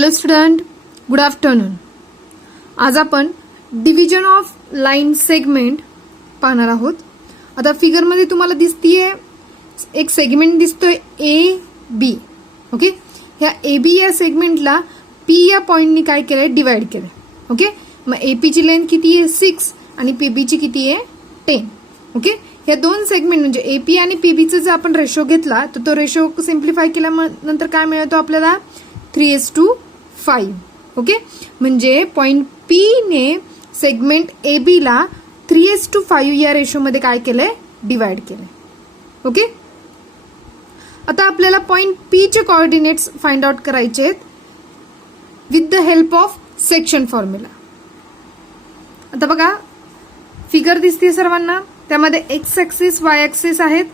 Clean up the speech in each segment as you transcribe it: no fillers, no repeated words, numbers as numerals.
Hello student, good afternoon. आज आपण division of line segment पाहणार आहोत. आता फिगरमध्ये तुम्हाला दिसतीये एक सेगमेंट दिसतोय ए बी. ओके, ह्या ए बी या सेगमेंटला पी या पॉइंटनी काय केलंय, डिवाइड केलंय. ओके, मग एपी ची लेंथ किती आहे 6 आणि पीबी ची किती आहे 10. ओके, ह्या दोन सेगमेंट म्हणजे एपी आणि पीबीचा जर आपण रेशो घेतला तर तो रेशो सिम्प्लिफाय केल्यानंतर काय मिळतो आपल्याला 3:5. ओके, म्हणजे पॉइंट पी ने सेगमेंट ए बी ला 3:5 या रेशो मध्ये काय केलंय, डिवाइड केलंय. ओके, आता आपल्याला पॉइंट पी चे कोऑर्डिनेट्स फाइंड आउट करायचे आहेत with the help of section formula. आता बघा फिगर दिसते सर्वांना, त्यामध्ये एक्स ऍक्सिस वाय ऍक्सिस आहेत.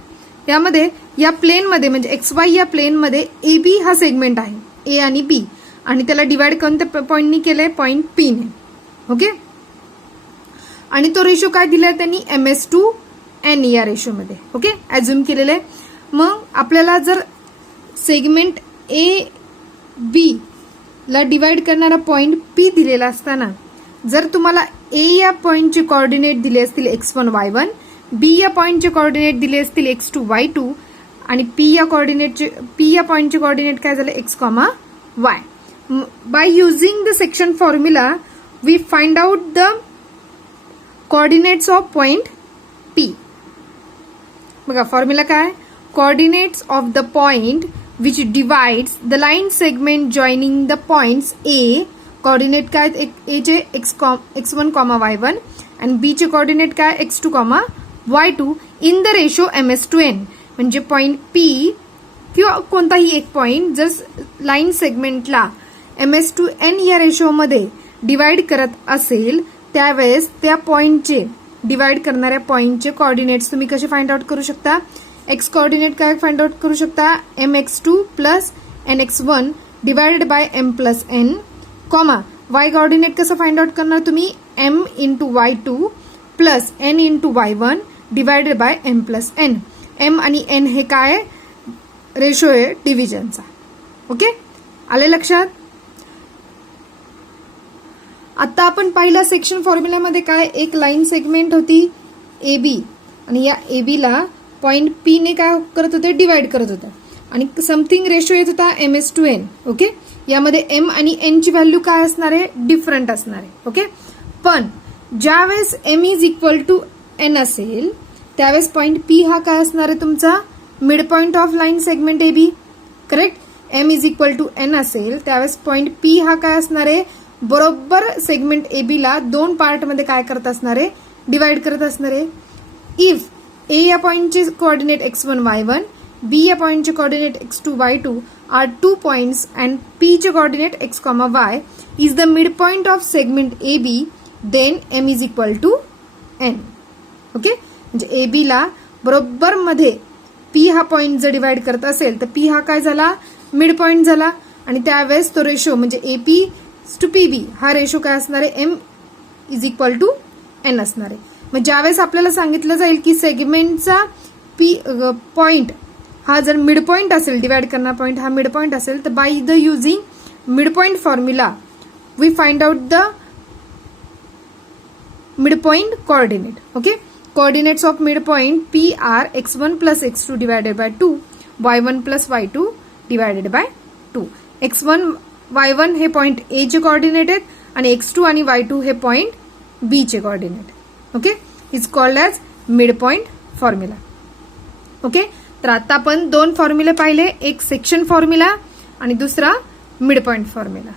यामध्ये या प्लेन मध्ये म्हणजे एक्स वाय या प्लेन मध्ये ए बी हा सेगमेंट आहे, ए आणि बी, आणि त्याला डिवाइड कोणत्या पॉइंटनी केलंय, पॉइंट पी ने. ओके, आणि तो रेशो काय दिलाय त्यांनी, MS/N या रेशो मध्ये. ओके, ऍझ्युम केलेलं आहे. मग आपल्याला जर सेगमेंट ए बी ला डिवाइड करणारा पॉइंट पी दिलेला असताना जर तुम्हाला ए या पॉइंटचे कोऑर्डिनेट दिले असतील x1 y1, बी या पॉइंटचे कोऑर्डिनेट दिले असतील x2 y2 आणि पी या पॉइंटचे कोऑर्डिनेट काय झाले x, y. By using the section formula we find out the coordinates of point P. बघा फॉर्म्युला काय, coordinates of the point which divides the line segment joining the points A. Coordinate काय A चे x1, y1 आणि बी चे coordinate काय x2, y2 in the ratio MS/N. म्हणजे point P किंवा कोणताही एक पॉइंट जर लाईन सेगमेंटला MS/N या रेशो मध्ये डिवाइड करत असेल त्यावेळेस त्या पॉइंटचे डिवाइड करणाऱ्या पॉइंटचे कोऑर्डिनेट्स तुम्ही कसे फाइंड आउट करू शकता. एक्स कोऑर्डिनेट काय फाइंड आउट करू शकता, mx2 plus nx1 divided by m+n, Y coordinate कसं फाइंड आउट करणार तुम्ही, m into y2 plus n into y1 divided by m+n. m आणि n हे काय रेशो आहे डिव्हिजनचा. ओके, आले लक्षात. आता आपण पाहिला सेक्शन फॉर्म्युल्यामध्ये काय, एक लाईन सेगमेंट होती ए बी आणि या ए बी ला पॉइंट पी ने काय करत होते, डिवाइड करत होते आणि समथिंग रेशो येत होता MS/N. ओके, यामध्ये m आणि n ची व्हॅल्यू काय असणार आहे, डिफरंट असणार आहे. ओके, पण ज्यावेळेस m=n असेल त्यावेळेस पॉइंट पी हा काय असणार आहे तुमचा, mid point of line segment A B. Correct, m=n असेल त्यावेळेस पॉइंट पी हा काय असणार आहे, बरोबर सेगमेंट ए बी ला दोन पार्ट मध्ये काय करत असणार आहे, डिवाइड करत असणार आहे. इफ ए या पॉइंटचे कोऑर्डिनेट x1 y1, बी या पॉइंटचे coordinate x2 y2 are 2 points and P चे coordinate x, y is the mid point of segment A B, then m=n. Okay, म्हणजे ए बी ला बरोबर मध्ये पी हा पॉइंट जर डिवाइड करत असेल तर पी हा काय झाला, मिड पॉइंट झाला आणि त्यावेळेस तो रेशो म्हणजे एपी टू पीबी हा रेशो काय असणार आहे, m=n असणार आहे. मग ज्यावेळेस आपल्याला सांगितलं जाईल की सेगमेंटचा पी पॉइंट हा जर मिड पॉइंट असेल, डिवाइड करणारा पॉइंट हा मिड पॉइंट असेल तर by the using mid point formula we find out the mid point coordinate. Okay, coordinates of mid point P are x1 plus x2 divided by 2, y1 plus y2 divided by 2. x1 y1 हे point A चे coordinate आहेत आणि x2 आणि y2 हे point बी चे coordinate. Okay, is called as mid point formula. Okay, तर आता आपण दोन फॉर्म्युले पाहिले, एक सेक्शन फॉर्म्युला आणि दुसरा मिड पॉइंट फॉर्म्युला.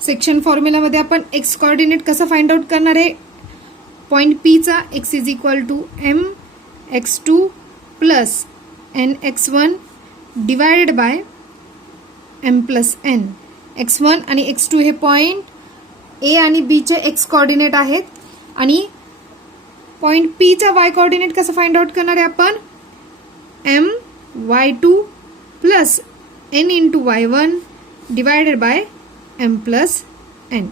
सेक्शन फॉर्म्युलामध्ये आपण एक्स कोऑर्डिनेट कसं फाइंड आउट करणार आहे, पॉइंट पी चा x=mx2 plus nx1 divided by m+n. x1 आणि x2 हे पॉइंट ए आणि बी चे एक्स कोऑर्डिनेट आहेत आणि पॉइंट पी चा वाय कोऑर्डिनेट कसं फाइंड आउट करणार आहे आपण, my2 plus n into y1 divided by m+n.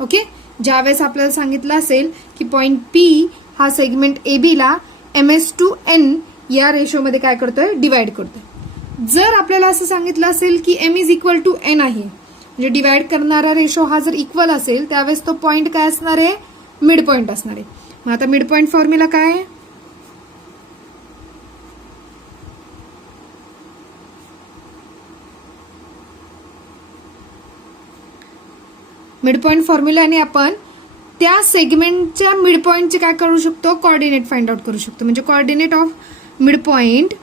Okay, ज्यावेळेस आपल्याला सांगितलं असेल की पॉइंट पी हा सेगमेंट ए बी ला MS/N या रेशो मध्ये काय करतोय, डिवाइड करतोय. जर आपल्याला असं सांगितलं असेल की m is equal to n आहे, म्हणजे डिवाइड करणारा रेशो हा जर इक्वल असेल त्यावेळेस तो पॉइंट काय असणार आहे, मिड पॉइंट असणार आहे. मग आता मिड पॉइंट फॉर्म्युला काय आहे, मिड पॉइंट फॉर्म्युल्याने आपण त्या सेगमेंटच्या मिड पॉइंटचे काय करू शकतो, कोऑर्डिनेट फाइंड आउट करू शकतो. म्हणजे coordinate of mid point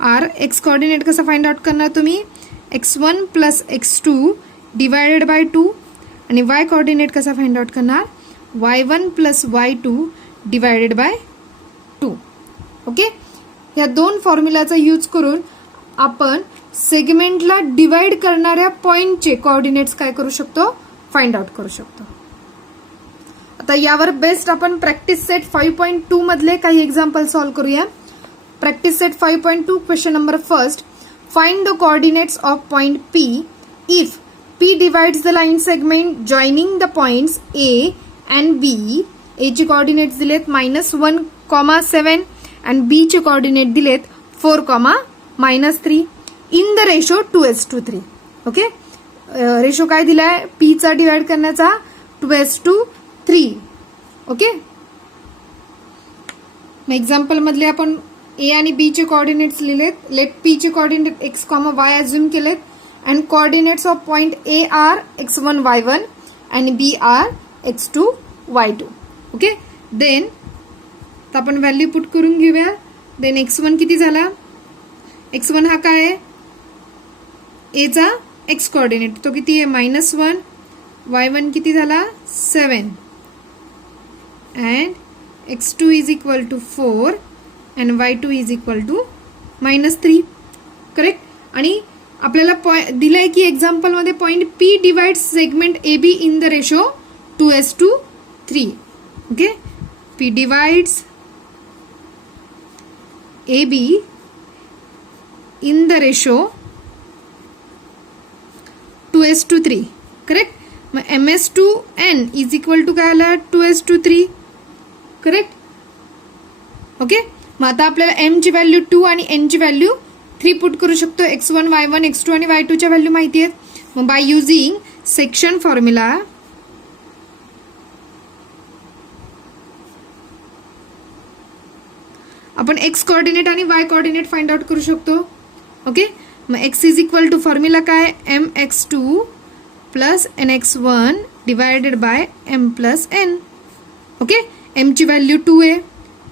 are, X coordinate कसा फाइंड आउट करणार तुम्ही, x1 plus x2 divided by 2, आणि y कोऑर्डिनेट कसा फाइंड आउट करणार, y1 plus y2 divided by 2. Okay, या दोन फॉर्म्युलाचा यूज करून आपण सेगमेंटला डिवाइड करणाऱ्या पॉइंटचे कोऑर्डिनेट्स काय करू शकतो, फाइंड आउट करू शकतो. आता यावर बेस्ड आपण प्रॅक्टिस सेट 5.2 मधले काही एक्झाम्पल सॉल्व्ह करूया. Practice set 5.2 question number first, find the coordinates of point P if P divides the line segment joining the points A and B. A चे coordinates दिलेत -1,7 and B चे coordinate दिलेत 4,-3 in the ratio 2:3. Okay, ratio काय दिलाय, P चा divide करण्याचा 2:3. Okay, example मधले आपण A आणि B चे कोऑर्डिनेट्स लिहिलेत. लेट P चे कोऑर्डिनेट x, y अज्युम केलेत and coordinates of point A are x1, y1 आणि B are x2, y2. Okay, then आपण व्हॅल्यू पुट करून घेऊया. देन x1 किती झाला, x1 हा काय आहे, A चा x कोऑर्डिनेट तो किती आहे -1, y1 किती झाला 7 and x2 is equal to 4 and y2 is equal to -3. Correct. आणि आपल्याला दिलाय की एक्झाम्पल मध्ये point P divide segment AB in the ratio 2:3. Okay, P divides AB in the ratio 2:3. Correct. मग MS2N इज इक्वल टू काय आला 2:3. Correct. Okay, मग आता आपल्याला m ची व्हॅल्यू 2 आणि n ची व्हॅल्यू 3 पुट करू शकतो. x1, y1, x2 आणि y2 च्या व्हॅल्यू माहिती आहेत. मग बाय युझिंग सेक्शन फॉर्म्युला आपण x कोऑर्डिनेट आणि y कोऑर्डिनेट फाइंड आउट करू शकतो. ओके, मग x is equal to formula काय, mx2 plus nx1 divided by m plus n. Okay, m ची व्हॅल्यू 2 आहे,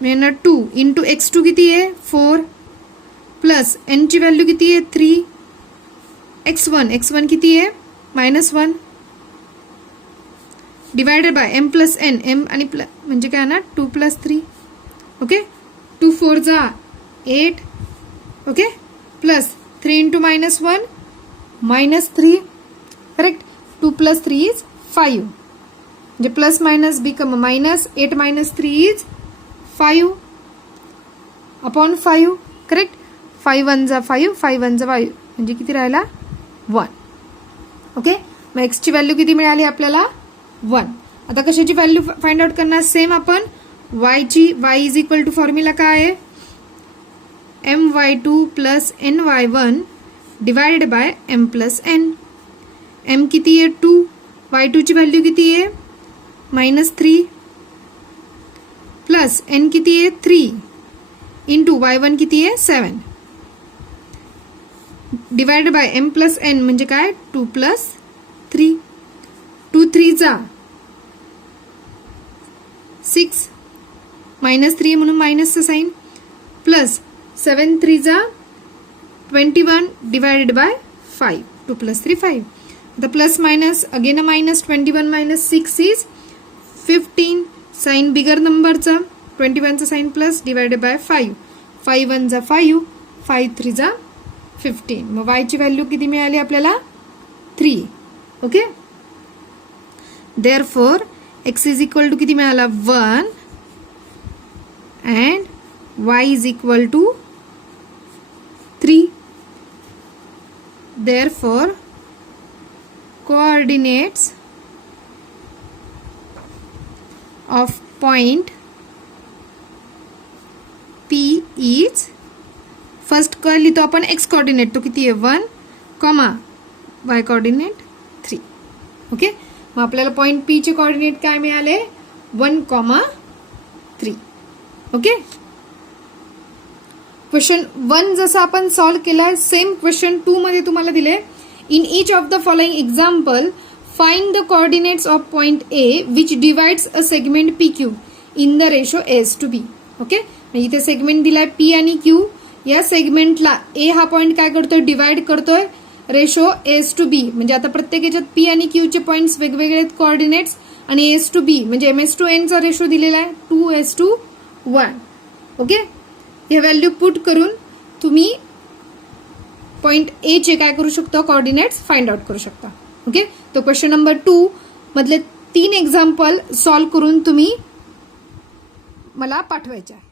म्हणजे 2 इंटू x2 किती आहे 4 प्लस n ची व्हॅल्यू किती आहे 3, x1 किती आहे -1 divided by m plus n, m आणि म्हणजे काय ना 2 प्लस 3. ओके, 2 4 जा 8. Okay, plus 3 into -1 -3. Correct. 2 plus 3 is 5, म्हणजे plus minus become minus, 8 - 3 is 5 upon 5. Correct. 5 1 जा 5, 5 1 जा 5, म्हणजे किती राहिला 1. ओके, मग x ची व्हॅल्यू किती मिळाली आपल्याला 1. आता कशाची व्हॅल्यू फाइंड आउट करणार, सेम आपण y ची, y is equal to formula काय आहे my2 plus ny1 divided by m plus n. m किती आहे 2, y2 ची व्हॅल्यू किती आहे -3 प्लस n किती आहे 3 इंटू y1 किती आहे 7 divided by m plus n म्हणजे काय 2 प्लस 3. 2 3 जा 6, -3 म्हणून मायनसचं साइन, प्लस 7 3 जा 21 divided by 5, 2 plus 3 5. The plus minus again a minus, 21 minus 6 is 15. Sign bigger number चा 21 चा sign plus divided by 5. 5 1 जा 5, 5 3 जा 15. मग y ची व्हॅल्यू किती मिळाली आपल्याला 3. Okay, therefore x is equal to किती मिळाला 1 and y is equal to 3. Therefore coordinates of point P is first काय लिहितो आपण एक्स कॉर्डिनेट तो किती आहे 1 कॉमा वाय कॉर्डिनेट 3. ओके, मग आपल्याला पॉइंट पी चे कॉर्डिनेट काय मिळाले 1,3. ओके, क्वेश्चन 1 जसं आपण सॉल्व्ह केलाय सेम क्वेश्चन 2 मध्ये तुम्हाला दिले in each of the following example find the coordinates of point A which divides a segment P Q in the ratio S to B. Okay, इथे segment दिलाय P आणि Q, या सेगमेंटला ए हा पॉइंट काय करतोय डिवाइड करतोय रेशो एस टू बी. म्हणजे आता प्रत्येक याच्यात पी आणि क्यू चे पॉइंट्स वेगवेगळे आहेत कोऑर्डिनेट्स आणि एस टू बी म्हणजे एम एस टू एन चा रेशो दिलेला आहे 2:1. ओके, हे व्हॅल्यू पुट करून तुम्ही पॉइंट ए चे काय करू शकता कोऑर्डिनेट्स फाइंड आउट करू शकता. ओके, तो क्वेश्चन नंबर 2 मधले 3 एक्झाम्पल सॉल्व्ह करून तुम्ही मला पाठवायचे आहे.